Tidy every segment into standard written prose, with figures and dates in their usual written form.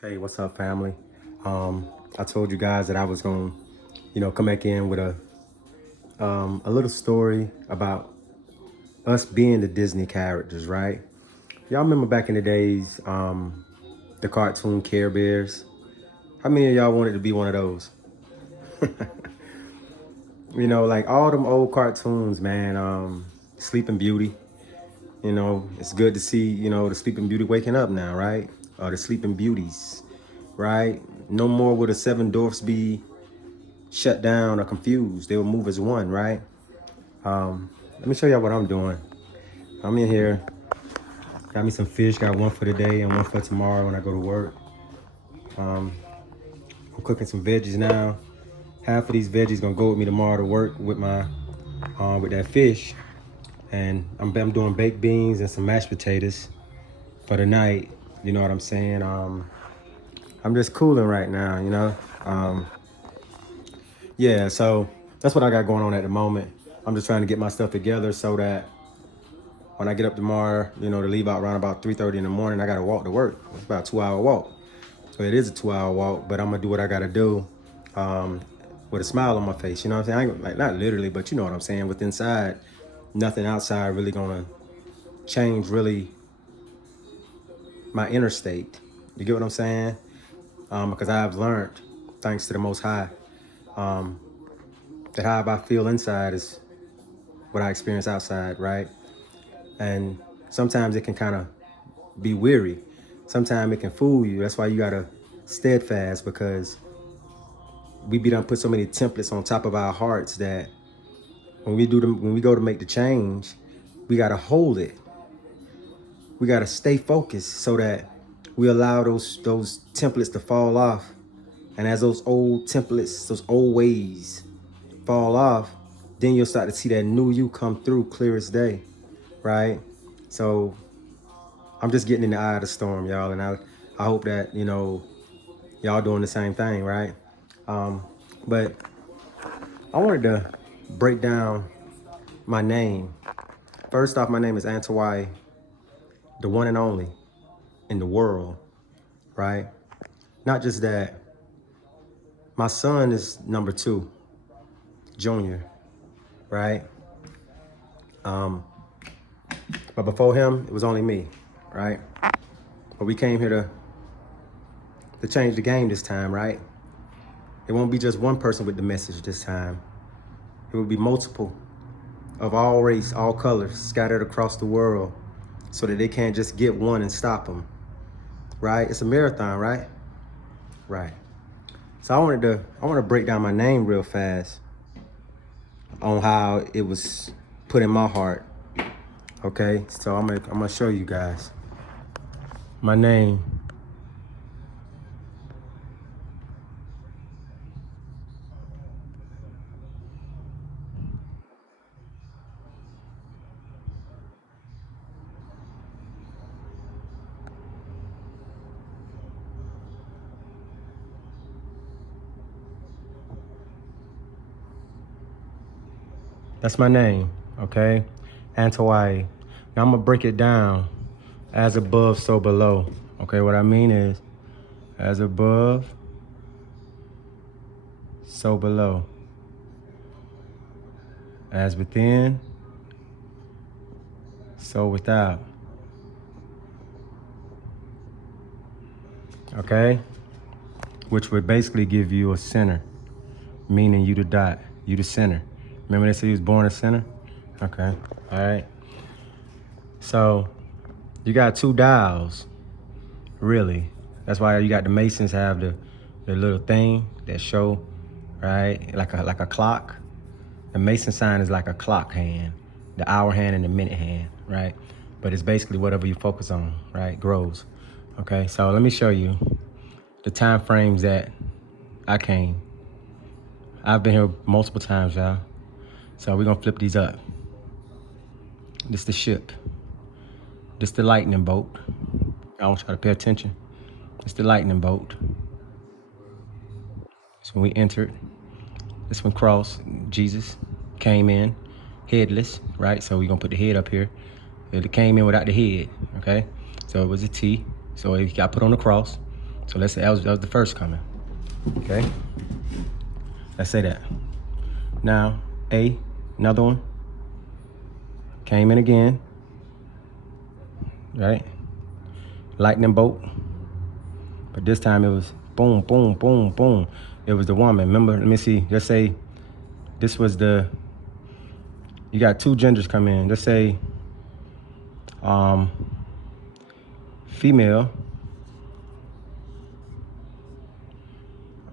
Hey, what's up, family? I told you guys that I was gonna, come back in with a little story about us being the Disney characters, right? Y'all remember back in the days, the cartoon Care Bears? How many of y'all wanted to be one of those? Like all them old cartoons, man. Sleeping Beauty. It's good to see, the Sleeping Beauty waking up now, right? Or the Sleeping Beauties, right? No more will the seven dwarfs be shut down or confused. They will move as one, right? Let me show y'all what I'm doing. I'm in here, got me some fish, got one for today and one for tomorrow when I go to work. I'm cooking some veggies now. Half of these veggies gonna go with me tomorrow to work with my with that fish. And I'm doing baked beans and some mashed potatoes for the night. You know what I'm saying? I'm just cooling right now, Um, yeah, so that's what I got going on at the moment. I'm just trying to get my stuff together so that when I get up tomorrow, to leave out around about 3:30 in the morning, I gotta walk to work. It's about a 2-hour walk. So it is a 2-hour walk, but I'm gonna do what I gotta do um, with a smile on my face. You know what I'm saying? I ain't, like, not literally, but you know what I'm saying. With inside, nothing outside really gonna change really my inner state. You get what I'm saying? Because I've learned, thanks to the Most High, that how I feel inside is what I experience outside, right? And sometimes it can kind of be weary. Sometimes it can fool you. That's why you gotta steadfast, because we be done put so many templates on top of our hearts that when we go to make the change, we gotta hold it. We gotta stay focused so that we allow those templates to fall off. And as those old templates, those old ways fall off, then you'll start to see that new you come through clear as day, right? So I'm just getting in the eye of the storm, y'all, and I hope that y'all doing the same thing, right? But I wanted to break down my name. First off, my name is ANTAWAII, the one and only in the world, right? Not just that, my son is number 2, Junior, right? But before him, it was only me, right? But we came here to change the game this time, right? It won't be just one person with the message this time. It will be multiple of all race, all colors, scattered across the world, so that they can't just get one and stop them, right? It's a marathon, right? Right. So I want to break down my name real fast on how it was put in my heart. Okay, so I'm gonna show you guys my name. That's my name. Okay, ANTAWAII. Now I'm gonna break it down. As above, so below. Okay, what I mean is, as above, so below. As within, so without. Okay? Which would basically give you a center, meaning you the dot, you the center. Remember they said he was born a center? Okay, all right. So you got 2 dials, really. That's why you got the Masons have the little thing that show, right? Like a clock. The Mason sign is like a clock hand, the hour hand and the minute hand, right? But it's basically whatever you focus on, right, grows. Okay, so let me show you the time frames that I came. I've been here multiple times, y'all. So we're gonna flip these up. This the ship. This the lightning bolt. I want y'all to pay attention. It's the lightning bolt. It's when we entered. This one crossed. Jesus came in headless, right? So we're gonna put the head up here. It came in without the head, okay? So it was a T. So it got put on the cross. So let's say that was the first coming. Okay. Let's say that. Now, another one came in again. Right? Lightning bolt. But this time it was boom, boom, boom, boom. It was the woman. Remember, let me see. Let's say this was you got two genders come in. Let's say female,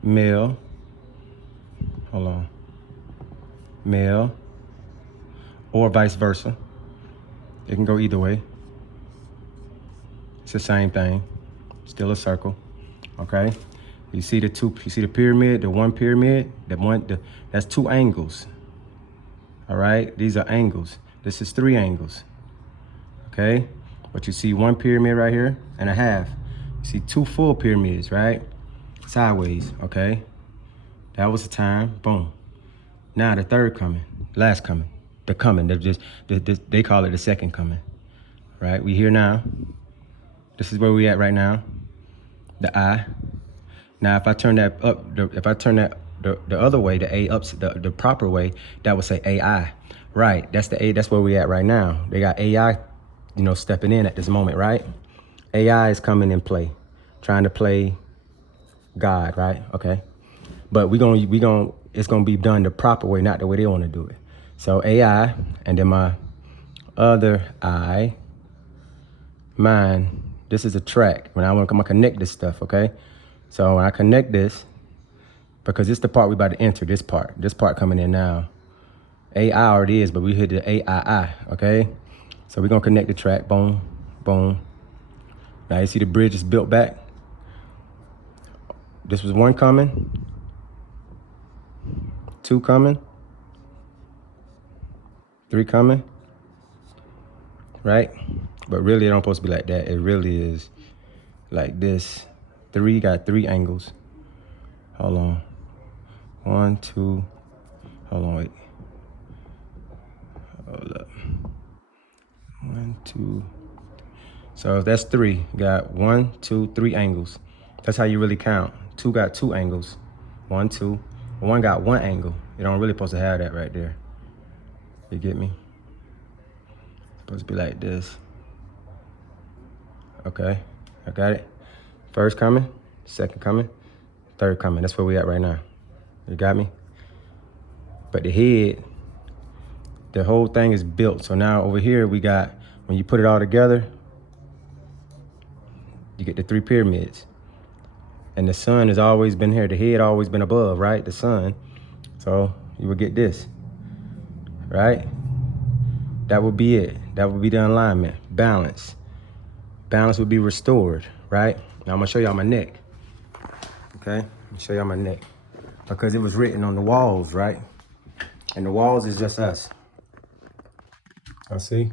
male, hold on, male, or vice versa. It can go either way. It's the same thing, still a circle, okay? You see the pyramid, the one pyramid, that's two angles, all right? These are angles. This is three angles, okay? But you see one pyramid right here and a half. You see two full pyramids, right? Sideways, okay? That was the time, boom. Now the third coming, last coming, the coming, they call it the second coming, right? We here now. This is where we at right now, the I. Now, if I turn that up, the other way, the A up, the proper way, that would say AI. Right, that's the A, that's where we at right now. They got AI, stepping in at this moment, right? AI is coming in play, trying to play God, right? Okay. But it's gonna be done the proper way, not the way they want to do it. So AI, and then my other I, mine. This is a track. When I'm gonna connect this stuff, okay? So when I connect this, because this is the part we about to enter. This part coming in now. AI already is, but we hit the AII, okay? So we're gonna connect the track. Boom, boom. Now you see the bridge is built back. This was one coming, two coming, three coming, right? But really, it don't supposed to be like that. It really is like this. Three got three angles. Hold on. One, two. Hold on, wait. Hold up. One, two. So if that's three, got one, two, three angles. That's how you really count. Two got two angles. One, two. One got one angle. You don't really supposed to have that right there. You get me? It's supposed to be like this. Okay, I got it. First coming, second coming, third coming. That's where we at right now. You got me? But the head, the whole thing is built. So now over here we got, when you put it all together, you get the three pyramids. And the sun has always been here. The head always been above, right? The sun. So you would get this, right? That would be it. That would be the alignment, balance. Balance would be restored, right? Now I'm gonna show y'all my neck, okay? Let me show y'all my neck. Because it was written on the walls, right? And the walls is just us. I see.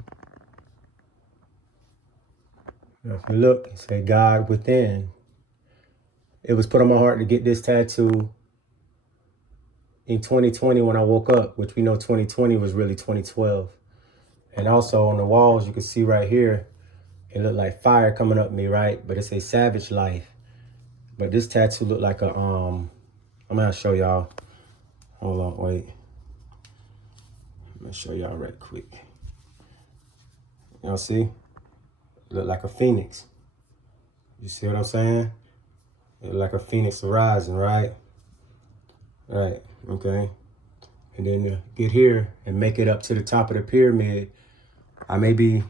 Now if you look, it say God within. It was put on my heart to get this tattoo in 2020 when I woke up, which we know 2020 was really 2012. And also on the walls, you can see right here, it looked like fire coming up me, right? But it's a savage life. But this tattoo looked like a, I'm gonna show y'all. Hold on, wait. I'm gonna show y'all right quick. Y'all see? It looked like a phoenix. You see what I'm saying? It looked like a phoenix rising, right? Right, okay. And then to get here and make it up to the top of the pyramid, I may be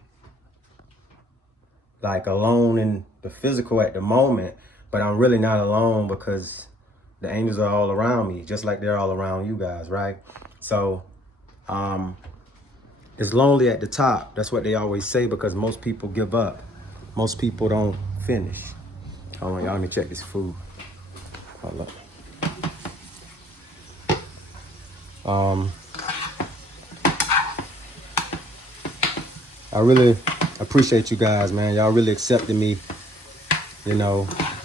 like alone in the physical at the moment, but I'm really not alone because the angels are all around me, just like they're all around you guys, right? So it's lonely at the top. That's what they always say, because most people give up. Most people don't finish. Hold on, y'all, let me check this food. Hold up. I really appreciate you guys, man. Y'all really accepted me,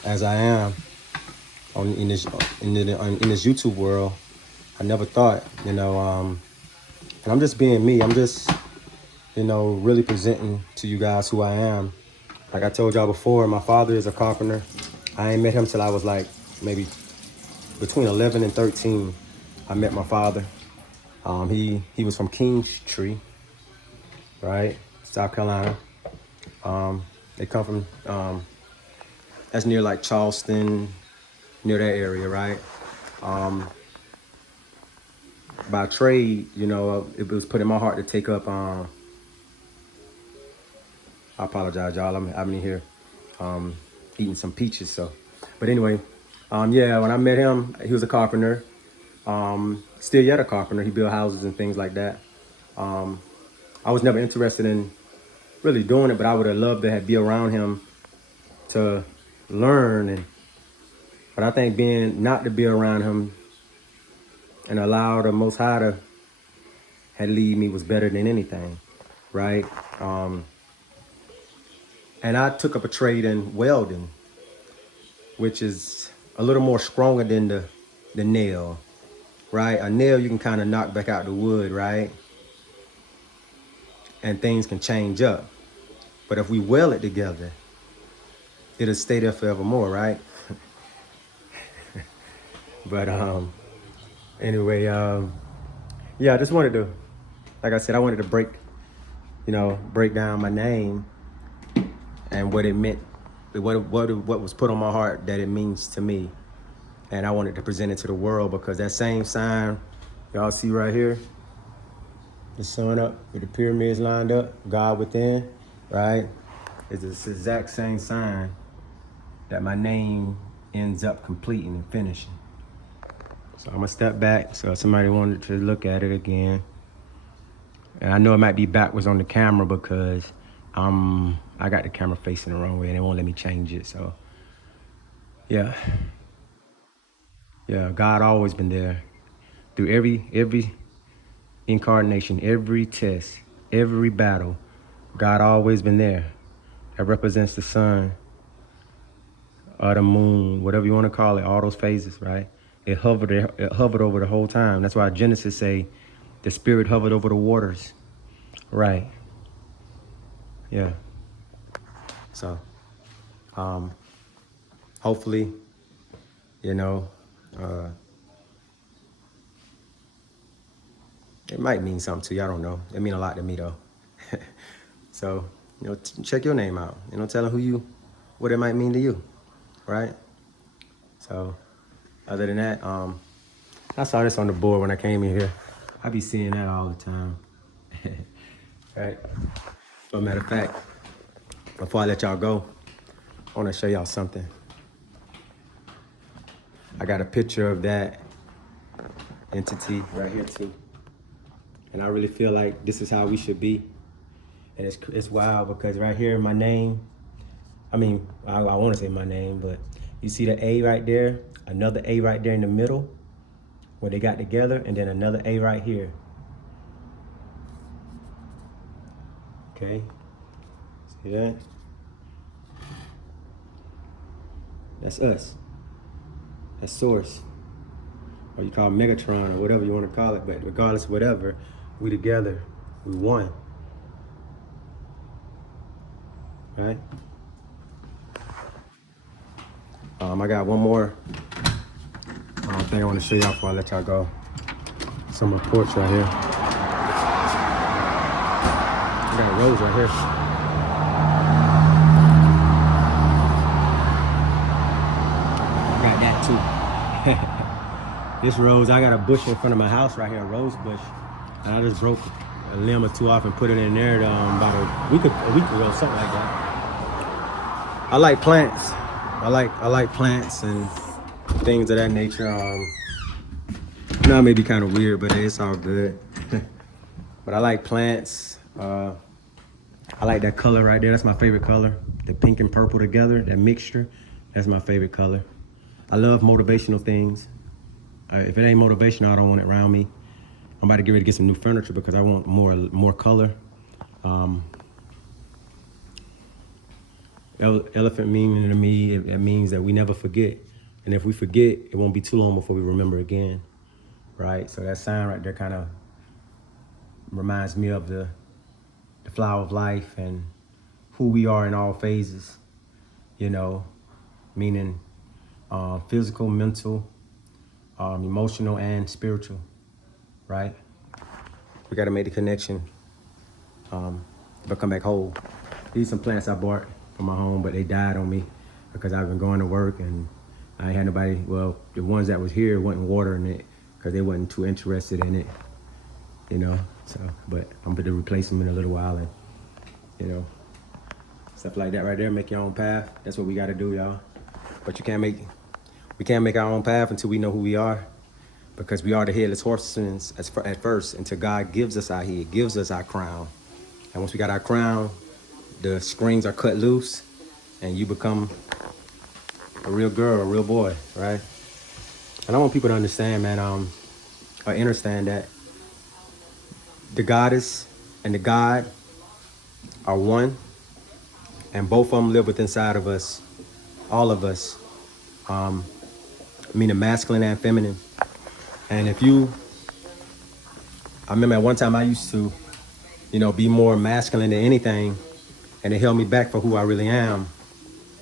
as I am in this YouTube world. I never thought, and I'm just being me. I'm just, really presenting to you guys who I am. Like I told y'all before, my father is a carpenter. I ain't met him till I was like maybe between 11 and 13. I met my father. He was from Kingstree, right, South Carolina. They come from that's near like Charleston, near that area, right? By trade, you know, it was put in my heart to take up. I apologize, y'all. I'm in here eating some peaches. So, but anyway, yeah. When I met him, he was a carpenter. Still yet a carpenter. He built houses and things like that. I was never interested in really doing it, but I would have loved to have be around him to learn. But I think being not to be around him and allow the Most High to had lead me was better than anything, right? And I took up a trade in welding, which is a little more stronger than the nail, right? A nail you can kind of knock back out the wood, right? And things can change up. But if we weld it together, it'll stay there forevermore, right? But anyway, yeah, I just wanted to, like I said, I wanted to break down my name and what it meant, what was put on my heart that it means to me. And I wanted to present it to the world because that same sign y'all see right here, the sun up with the pyramids lined up, God within, right? It's this exact same sign that my name ends up completing and finishing. So I'm gonna step back so if somebody wanted to look at it again. And I know it might be backwards on the camera because I got the camera facing the wrong way and it won't let me change it. So yeah. Yeah, God always been there through every incarnation, every test, every battle. God always been there. That represents the sun or the moon, whatever you want to call it, all those phases, right? It hovered over the whole time. That's why Genesis say the spirit hovered over the waters. Right. Yeah. So hopefully, you know, it might mean something to you. I don't know. It mean a lot to me though. So, you know, check your name out. You know, tell them what it might mean to you, right? So, other than that, I saw this on the board when I came in here. I be seeing that all the time, right? But matter of fact, before I let y'all go, I want to show y'all something. I got a picture of that entity right here too, and I really feel like this is how we should be. And it's wild because right here, my name. I mean, I want to say my name, but you see the A right there, another A right there in the middle, where they got together, and then another A right here. Okay, see that? That's us. That's Source, or you call it Megatron, or whatever you want to call it. But regardless of whatever, we together, we one. Right? I got one more thing I want to show y'all before I let y'all go. Some of my porch right here. I got a rose right here. Got that too. This rose, I got a bush in front of my house right here, a rose bush, and I just broke a limb or two off and put it in there about a week ago, something like that. I like plants. I like plants and things of that nature. You know, it may be kind of weird, but it's all good. But I like plants. I like that color right there. That's my favorite color. The pink and purple together, that mixture. That's my favorite color. I love motivational things. If it ain't motivational, I don't want it around me. I'm about to get ready to get some new furniture because I want more color. Elephant meaning to me, it means that we never forget. And if we forget, it won't be too long before we remember again, right? So that sign right there kind of reminds me of the flower of life and who we are in all phases, you know, meaning physical, mental, emotional, and spiritual, right? We got to make the connection to come back whole. These some plants I bought from my home, but they died on me because I've been going to work and I ain't had nobody. Well, the ones that was here wasn't watering it because they wasn't too interested in it, you know. So, but I'm going to replace them in a little while, and you know, stuff like that right there. Make your own path. That's what we got to do, y'all. But we can't make our own path until we know who we are, because we are the headless horsemen at first, until God gives us our head, gives us our crown. And once we got our crown, the strings are cut loose and you become a real girl, a real boy, right? And I want people to understand, man, or understand that the goddess and the God are one, and both of them live within inside of us, all of us, meaning masculine and feminine. And I remember at one time I used to, be more masculine than anything, and it held me back for who I really am,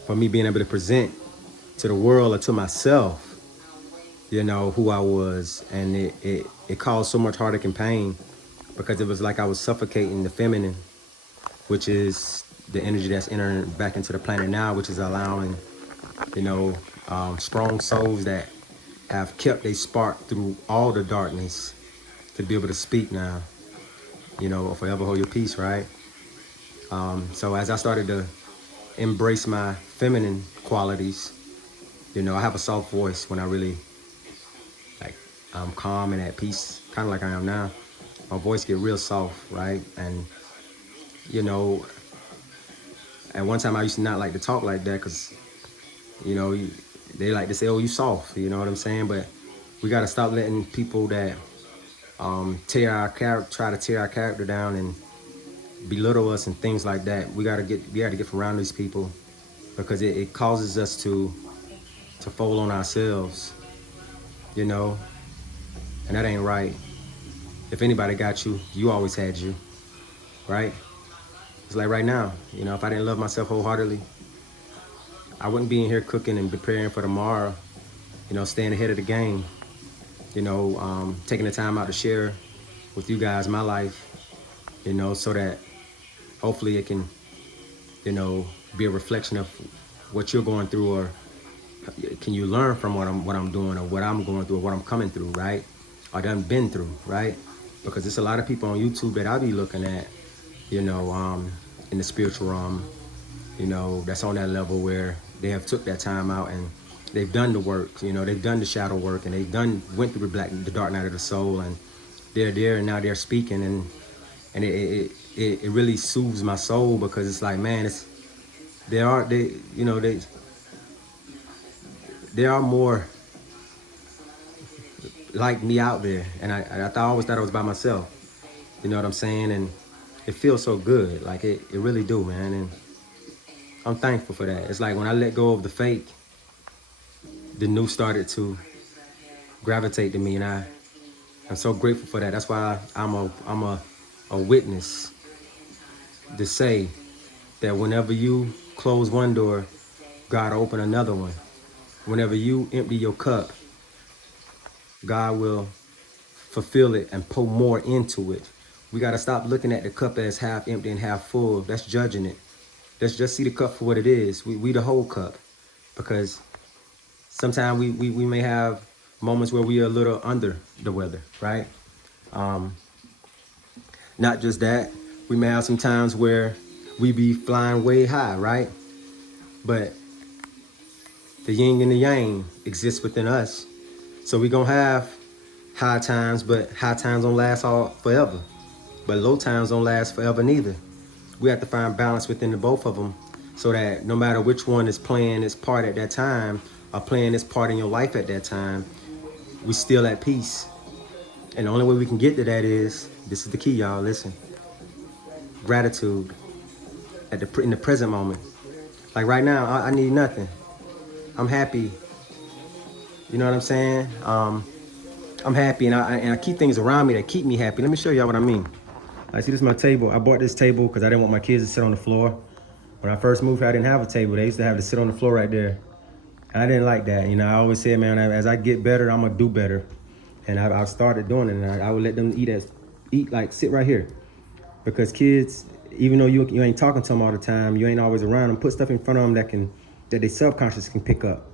for me being able to present to the world or to myself, who I was. And it caused so much heartache and pain, because it was like I was suffocating the feminine, which is the energy that's entering back into the planet now, which is allowing, strong souls that have kept a spark through all the darkness to be able to speak now, forever hold your peace, right? So as I started to embrace my feminine qualities, I have a soft voice when I really, I'm calm and at peace, kind of like I am now. My voice get real soft, right? And, at one time I used to not like to talk like that because, they like to say, oh, you soft, you know what I'm saying? But we got to stop letting people that try to tear our character down and belittle us and things like that. We got to get from around these people, because it causes us to fold on ourselves, and that ain't right. If anybody got you, you always had you, right? It's like right now, if I didn't love myself wholeheartedly, I wouldn't be in here cooking and preparing for tomorrow, staying ahead of the game, taking the time out to share with you guys my life, so that hopefully it can, be a reflection of what you're going through, or can you learn from what I'm doing, or what I'm going through, or what I'm coming through, right? Or done been through, right? Because there's a lot of people on YouTube that I be looking at, in the spiritual realm, that's on that level where they have took that time out and they've done the work, they've done the shadow work, and went through the dark night of the soul, and they're there and now they're speaking, and it really soothes my soul, because it's like, man, there are more like me out there, and I always thought I was by myself, you know what I'm saying? And it feels so good, like it really do, man. And I'm thankful for that. It's like when I let go of the fake, the new started to gravitate to me, and I'm so grateful for that. That's why I'm a witness to say that whenever you close one door, God will open another one. Whenever you empty your cup, God will fulfill it and pour more into it. We got to stop looking at the cup as half empty and half full. That's judging it. Let's just see the cup for what it is. We the whole cup. Because sometimes we may have moments where we are a little under the weather, right? Not just that, we may have some times where we be flying way high, right? But the yin and the yang exists within us. So we gonna have high times, but high times don't last all forever. But low times don't last forever neither. We have to find balance within the both of them, so that no matter which one is playing its part at that time, or playing its part in your life at that time, we still at peace. And the only way we can get to that is, this is the key, y'all, listen. Gratitude in the present moment. Like right now, I need nothing. I'm happy. You know what I'm saying? I'm happy, and I keep things around me that keep me happy. Let me show y'all what I mean. I see, this is my table. I bought this table because I didn't want my kids to sit on the floor. When I first moved here, I didn't have a table. They used to have to sit on the floor right there. I didn't like that. You know, I always said, man, as I get better, I'm gonna do better. And I've started doing it, and I would let them eat like sit right here, because kids, even though you ain't talking to them all the time, you ain't always around them. Put stuff in front of them that they subconscious can pick up.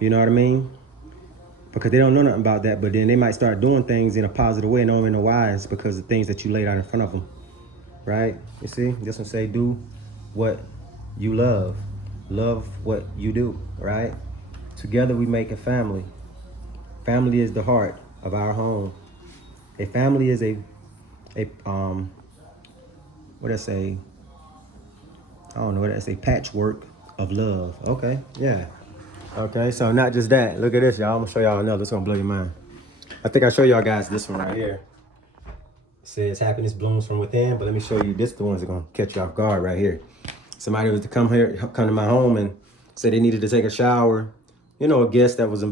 You know what I mean? Because they don't know nothing about that, but then they might start doing things in a positive way and don't even know why. It's because of things that you laid out in front of them, right? You see, this one say, do what you love what you do, right? Together we make a family. Family is the heart of our home. A family is what I say, I don't know what I say, patchwork of love. Okay, yeah. Okay, so not just that. Look at this, y'all. I'm gonna show y'all another. It's gonna blow your mind. I think I show y'all guys this one right here. It says happiness blooms from within, but let me show you this. The ones that are gonna catch you off guard right here. Somebody was to come to my home and say they needed to take a shower. You know, a guest that was invited.